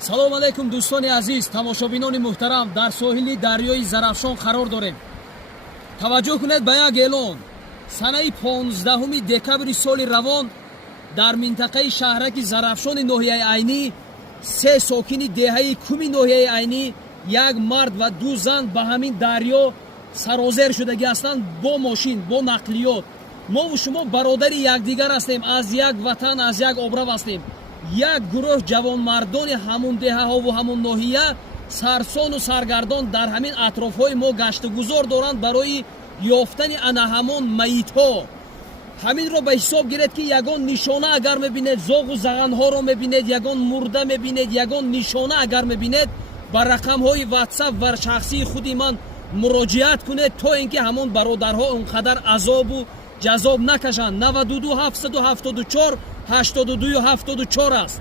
салом алейкум дӯстони азиз, тамошобинони муҳтарам. Дар соҳили дарёи Зарафшон қарор дорем. таваҷҷӯҳ кунед ба як эълон. санаи 15 декабри соли равон дар минтақаи шаҳраки Зарафшони ноҳияи Айнӣ 3 сокини деҳаи куми ноҳияи Айнӣ, як мард ва 2 зан ба ҳамин дарё сарозер шудагӣ ҳастанд бо мошин, бо нақлиёт. мову шумо бародари якдигар ҳастем, аз як ватан, аз як обрав ҳастем. як гурӯҳ ҷавонмардони ҳамун деҳаҳову ҳамун ноҳия сарсону саргардон дар ҳамин атрофҳои мо гаштугузор доранд барои ёфтани ана ҳамон маитҳо. ҳаминро ба ҳисоб гиред, ки ягон нишона агар мебинед, зоғу зағанҳоро мебинед, ягон мурда мебинед, ягон нишона агар мебинед, ба рақамҳои ватсап ва шахсии худи ман муроҷиат кунед, то ин ки ҳамон бародарҳо онқадар азобу ҷазоб накашанд. 92 774 82 74 аст.